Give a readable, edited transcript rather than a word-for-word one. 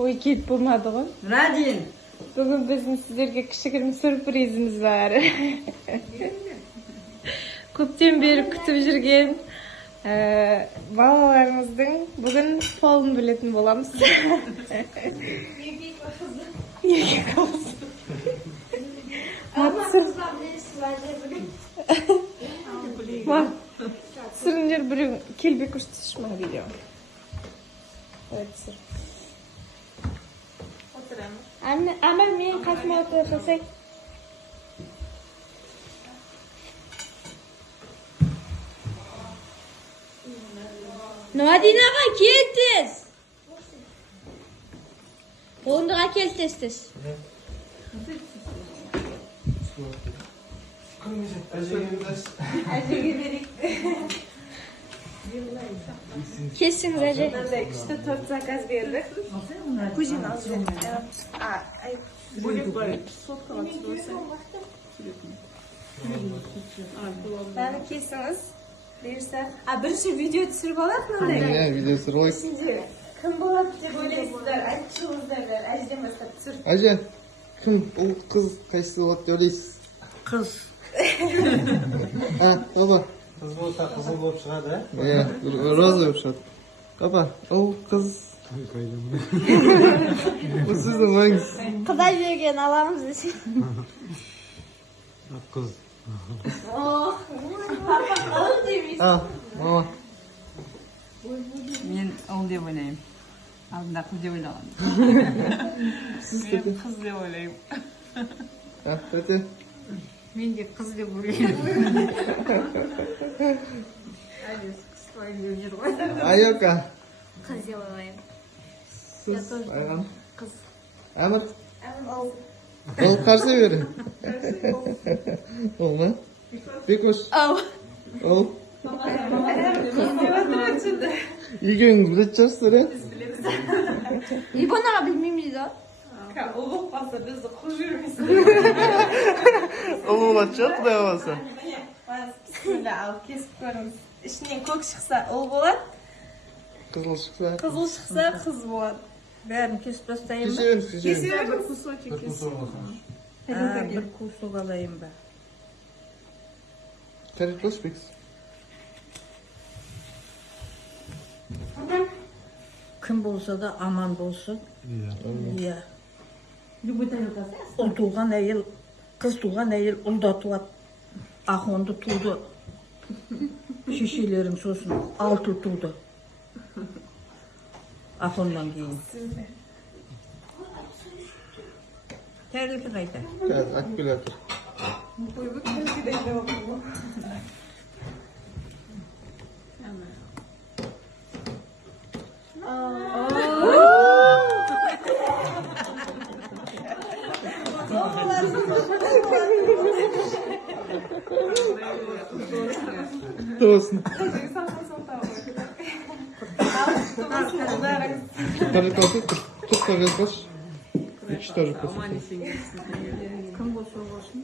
Ой, келіп болмады ғой. Радин. Бүгін біздің сіздерге кішігірім сюрпризіміз бар. Көптен бері күтіп жүрген балаларымыздың бүгін фолын білетін боламыз. Түсіріңдер біреу келбек көрсетші ма видео. Түсір. Ama men qasma o'tirsak. Noadinaga keltiniz. Ondaga keltisiz. Ajege berik. Kesiniz Aje. İşte 4 zakaz verdik. Kuzin alacağım. Ben kesiniz. Verirse. Birinci video түсіріп алады мынандай. Video түсіріп алайсыз. Кім болады деп ойлайсыздар? Айтыңыздар. Әжеден бастап түсір. Әже, кім ұл қыз қайсысы болады деп ойлайсыз? Қыз. Баба. Қыз болса қызыл болып шығады, Иә, роза болып шығады. Папа, ұл қыз. Бұл сіздің ойыңыз. Құдай берген аламыз десе. Қыз. Папа ұл демейсің. Мама. Мен ұл деп ойлаймын. Алдында қыз деп ойлағанмын. Мен қыз деп ойлаймын. Тәте. Мен де қыз деп ойлаймын. Айока. Қыз деп ойлаймын. Сіз Айған. Қыз. Әмір. Ұл. Ол қарсы бері. Ол ма? Бекош. Ұл. Ол. Екеуіңіз білетін шығарсыздар, иә? Ибонаға білмеймін дейді. Ұл болмаса бізді қыз жүрмесін. Ол болады шығар, құдай қаласа. Бісміллә, алып кесіп көріңіз. Ішінен көк шықса ұл болады, Қызыл шықса. қызыл шықса қыз болады. Бәрін кесіп тастайын ба? Кешеміз. Бір кусочек кесіп. Бір кусок алайын ба? Кәрет бекіз. Кім болса да аман болсын. Иә. Ұл туған әйел, қыз туған әйел ұлда туады. Ақонды туды. Шешелерің сосын 6 туды. Ақондан кейін. Тәрлікі қайта. Қазір, аккумулятор. Olsun. Karı kalkıp tut karı koş. İki tane koş. Кім болса болсын.